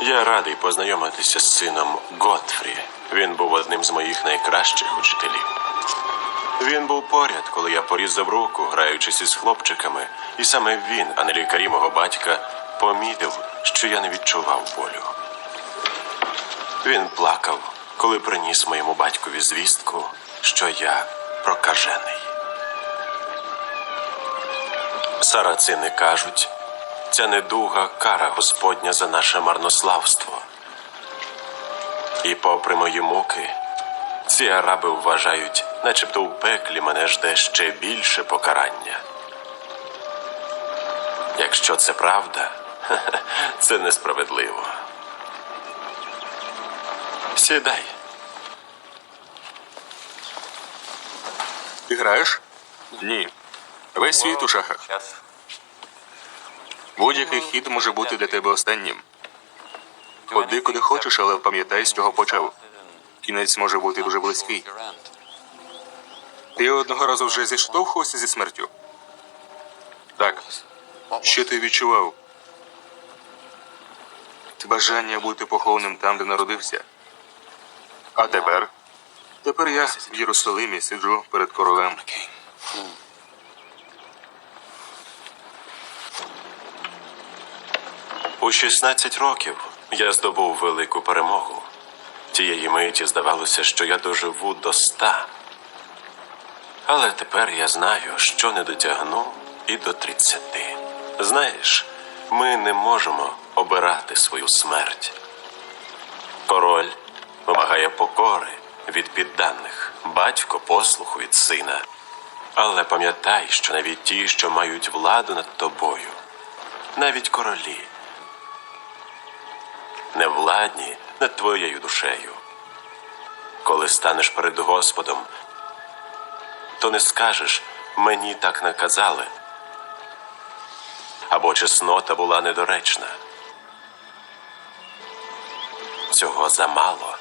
Я радий познайомитися з сином Готфрі. Він був одним з моїх найкращих учителів. Він був поряд, коли я порізав руку, граючись із хлопчиками, і саме він, а не лікарі мого батька, помітив, що я не відчував болю. Він плакав, коли приніс моєму батькові звістку, що я прокажений. Сарацини кажуть, ця недуга кара Господня за наше марнославство. І попри мої муки, ці араби вважають, начебто у пеклі мене жде ще більше покарання. Якщо це правда, це несправедливо. Сідай. Ти граєш? Ні. Весь світ у шахах. Будь-який хід може бути для тебе останнім. Ходи куди хочеш, але пам'ятай, з чого почав. Кінець може бути дуже близький. Ти одного разу вже зіштовхувався зі смертю? Так. Що ти відчував? Бажання бути похованим там, де народився. А тепер? Тепер я в Єрусалимі сиджу перед королем. У 16 років я здобув велику перемогу. Тієї миті здавалося, що я доживу до ста. Але тепер я знаю, що не дотягну і до 30. Знаєш, ми не можемо обирати свою смерть. Король вимагає покори від підданих, батько послуху від сина. Але пам'ятай, що навіть ті, що мають владу над тобою, навіть королі, не владні над твоєю душею. Коли станеш перед Господом, то не скажеш мені так наказали. Або чеснота була недоречна. Цього замало.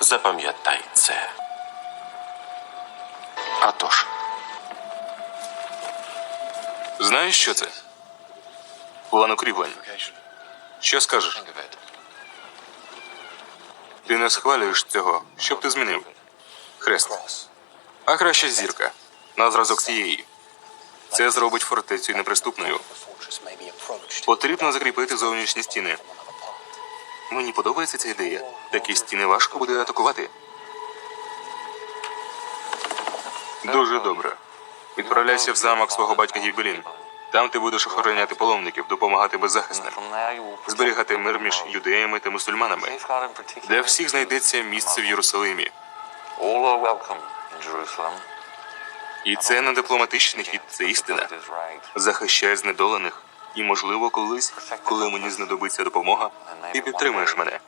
Запам'ятай це. А тож. Знаєш, що це? План укріплень. Що скажеш? Ти не схвалюєш цього. Що б ти змінив? Хрест. А краще зірка. На зразок цієї. Це зробить фортецю неприступною. Потрібно закріпити зовнішні стіни. Мені подобається ця ідея. Такі стіни важко буде атакувати. Дуже добре. Відправляйся в замок свого батька Гібелін. Там ти будеш охороняти паломників, допомагати беззахисним, зберігати мир між юдеями та мусульманами. Для всіх знайдеться місце в Єрусалимі. І це не дипломатичний хід, це істина. Захищай знедолених. І, можливо, колись, коли мені знадобиться допомога, ти підтримаєш мене.